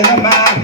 Panamá.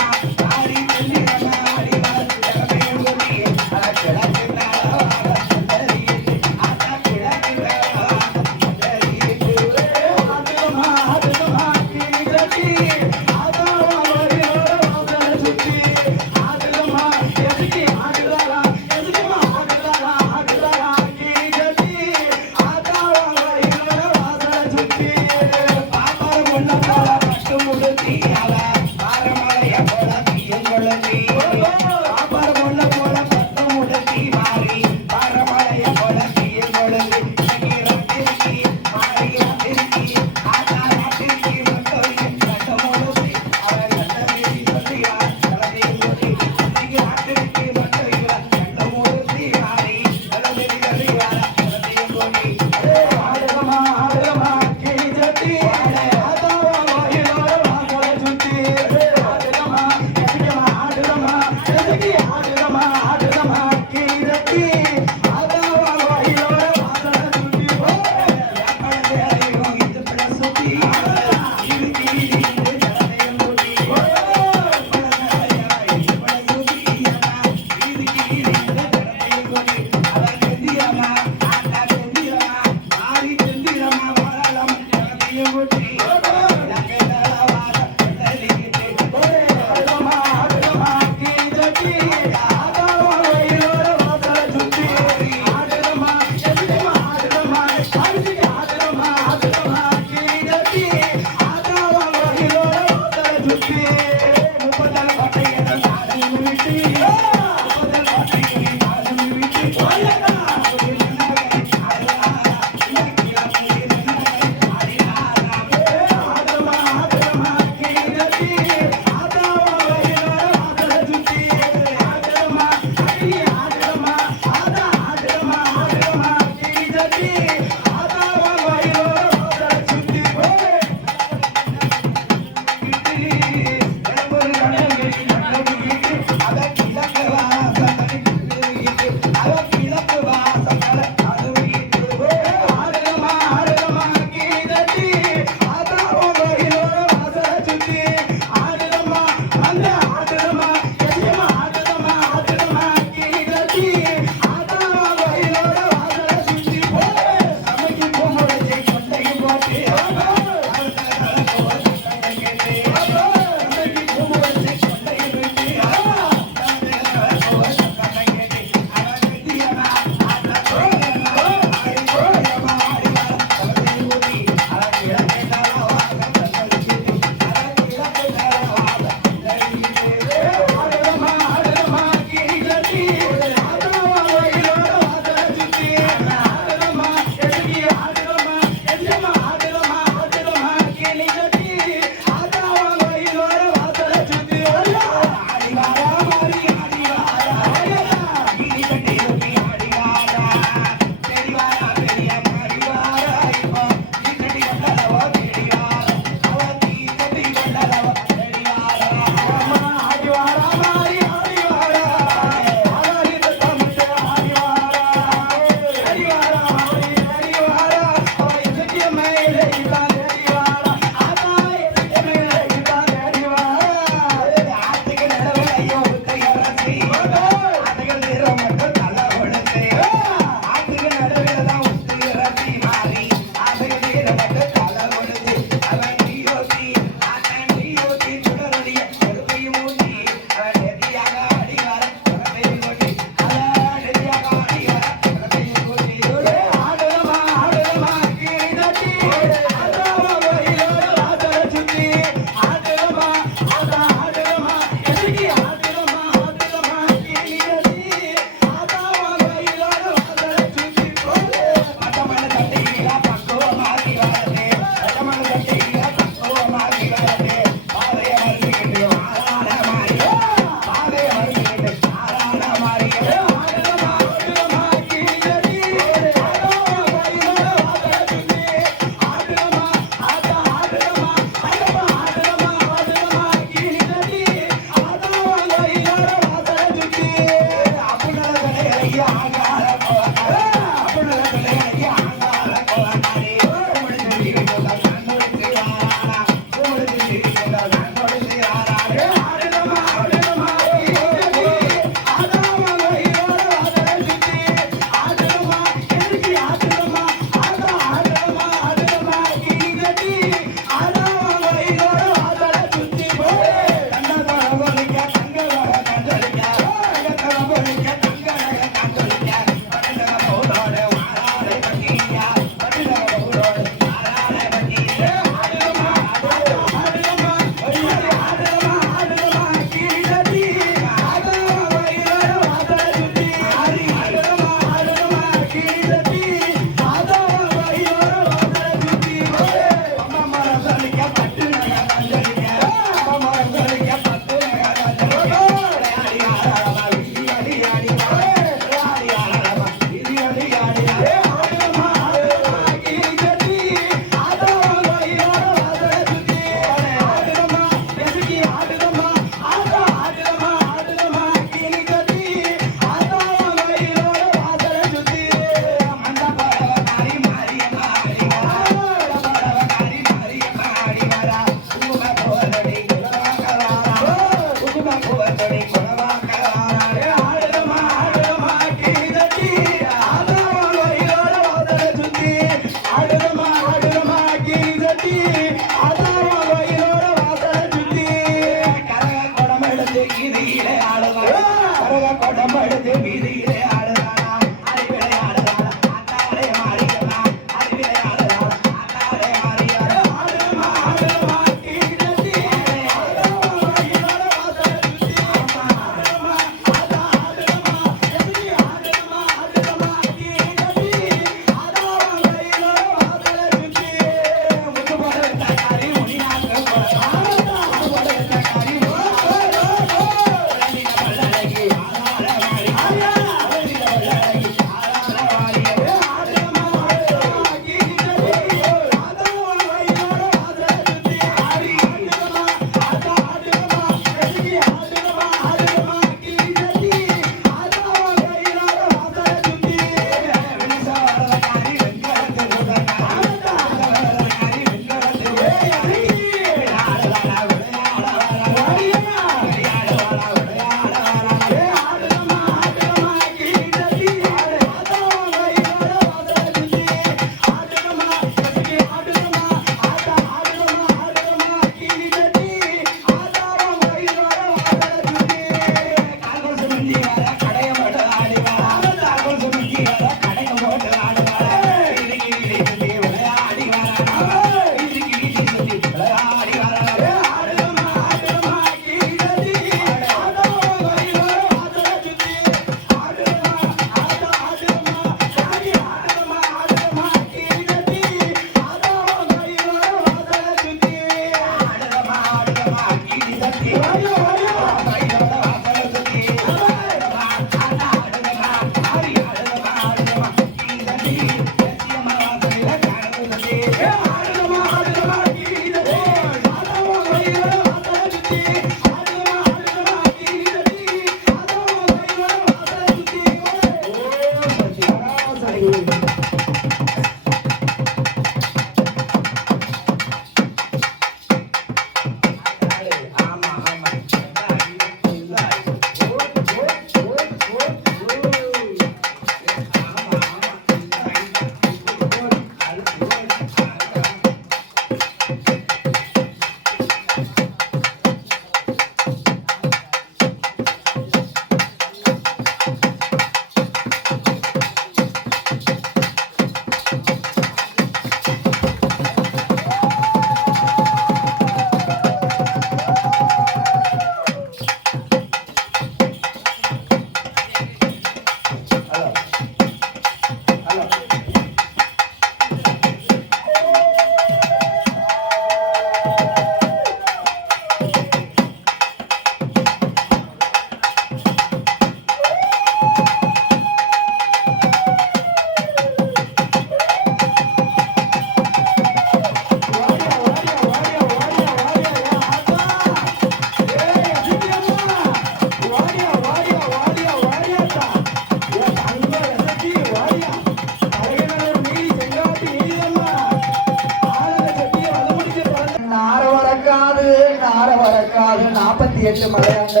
வரக்காது நாற்பத்தி எட்டு மலையாண்ட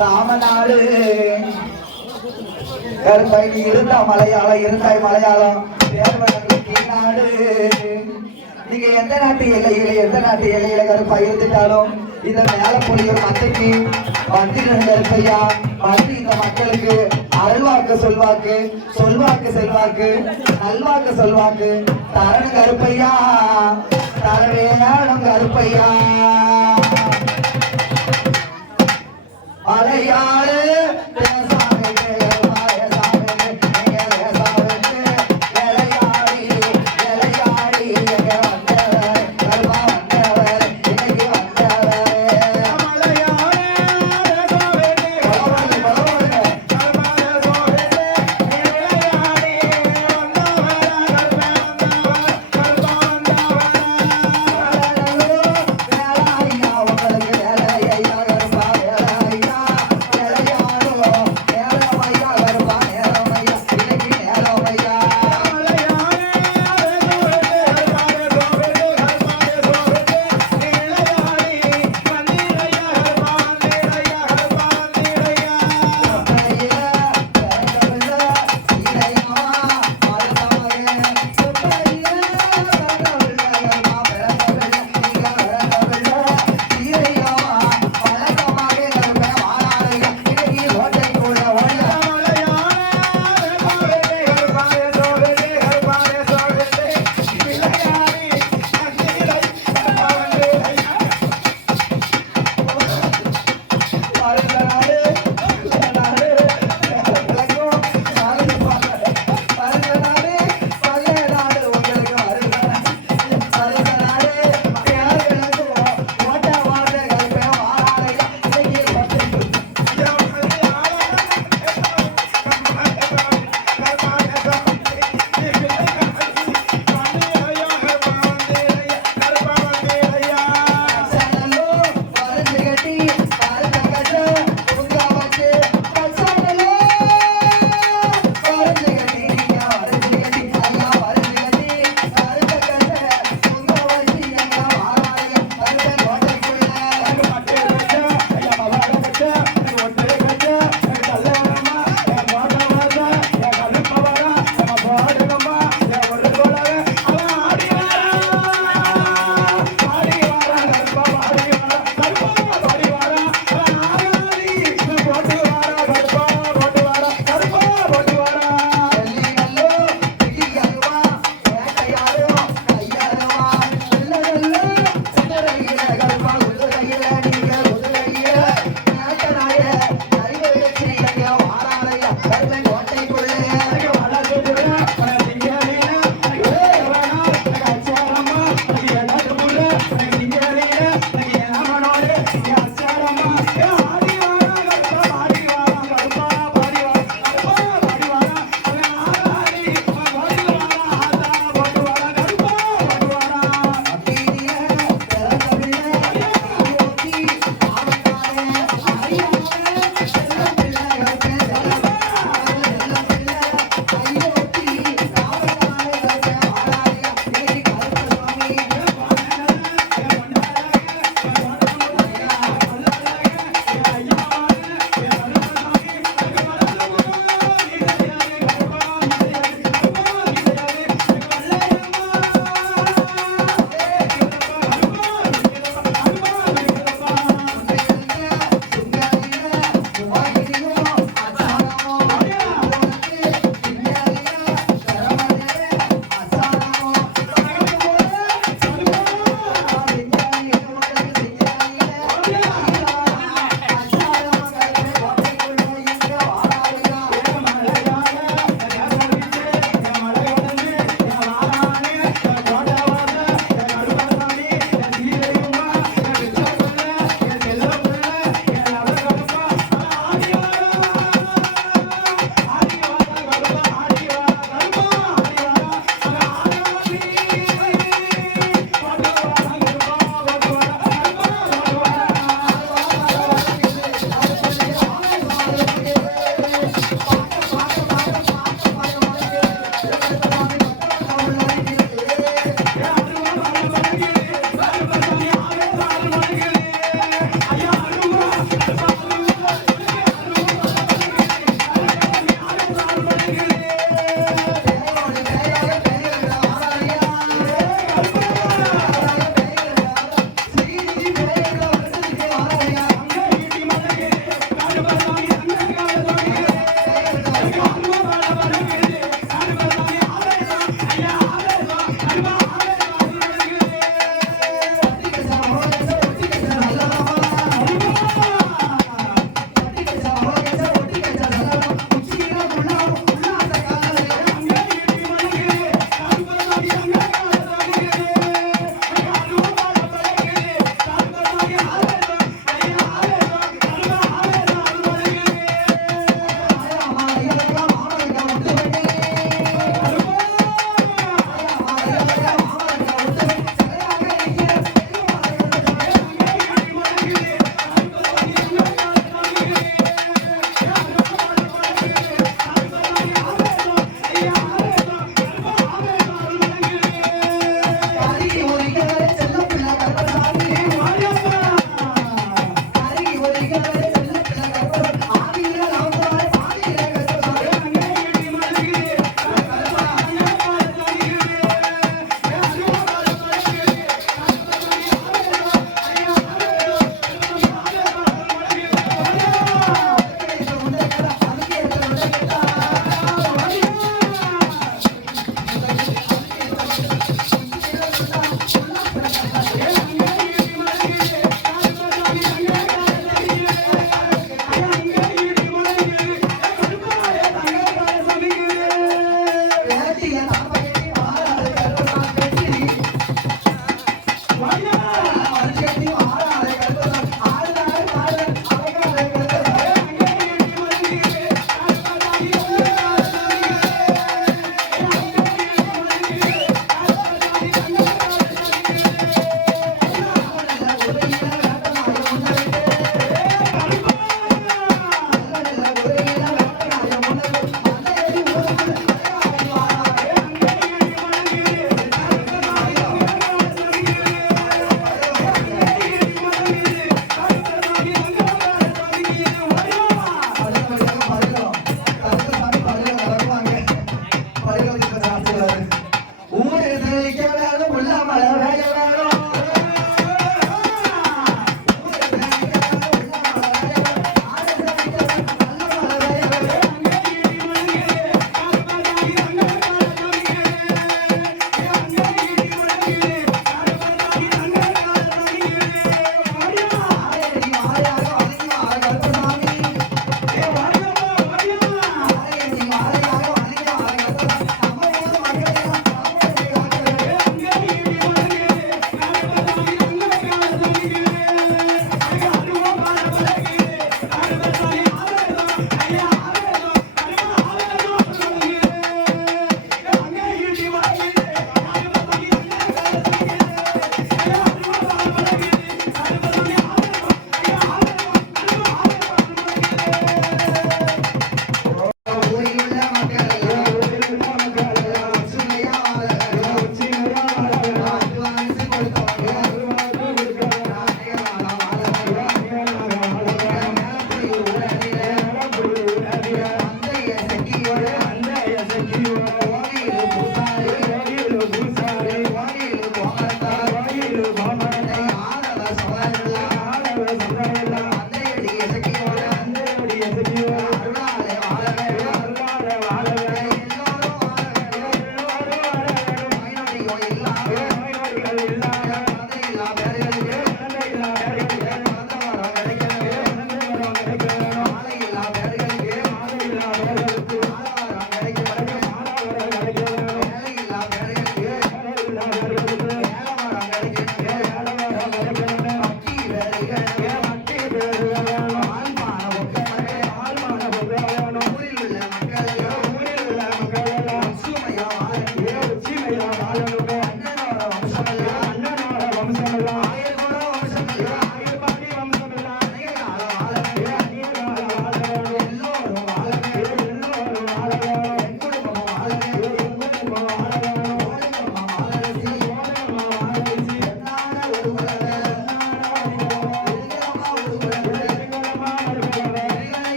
ராமநாடு. கருப்பை நீ இருந்தா மலையாளம் இருந்தாய் மலையாளம். தேவனுக்கு நீங்க எந்த நாட்டு எல்லையில எந்த நாட்டு எல்லையில கருப்பா இருந்துட்டாலும் இந்த மேல பொழியும் மத்தைக்கு மந்திரம் கருப்பையா மத்தி இந்த மக்களுக்கு அருள்வாக்கு சொல்வாக்கு சொல்வாக்கு செல்வாக்கு நல்வாக்கு சொல்வாக்கு. தரணு கருப்பையா தரவேணும் கருப்பையா. மலையாளு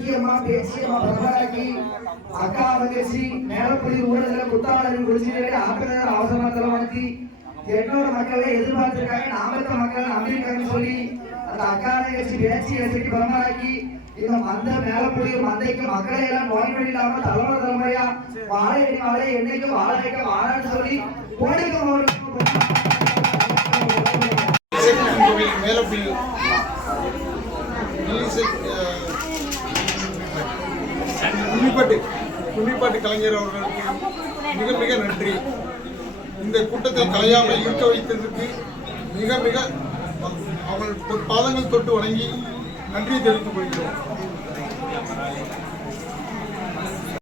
பெரியம்மா பெரியம்மா பிரபலாக்கி அக்கா வந்துச்சு மேலப்படி ஊழல குத்தாளரின் குடிச்சிட்டு ஆப்பிரதர் அவசரத்தில் வந்து எண்ணோட மக்களை எதிர்பார்த்திருக்காங்க. நாமத்த மக்கள் நம்பியிருக்காங்கன்னு சொல்லி அந்த அக்கா நிகழ்ச்சி பேச்சு நிகழ்ச்சிக்கு பிரபலாக்கி இந்த மந்த மேலக்கூடிய மந்தைக்கு மக்களை எல்லாம் நோய் நொடி இல்லாம தலைமுறை தலைமுறையா வாழை அடி வாழை என்னைக்கு வாழ வைக்க வாழன்னு சொல்லி கோடிக்கு மேலப்பள்ளி. துணிப்பாட்டு துணிப்பாட்டு கலைஞர் அவர்களுக்கு மிக மிக நன்றி. இந்த கூட்டத்தை கலையாமல் இருக்க வைத்ததற்கு மிக மிக அவர்கள் பாதங்கள் தொட்டு வணங்கி நன்றியை தெரிவித்துக் கொள்கிறோம்.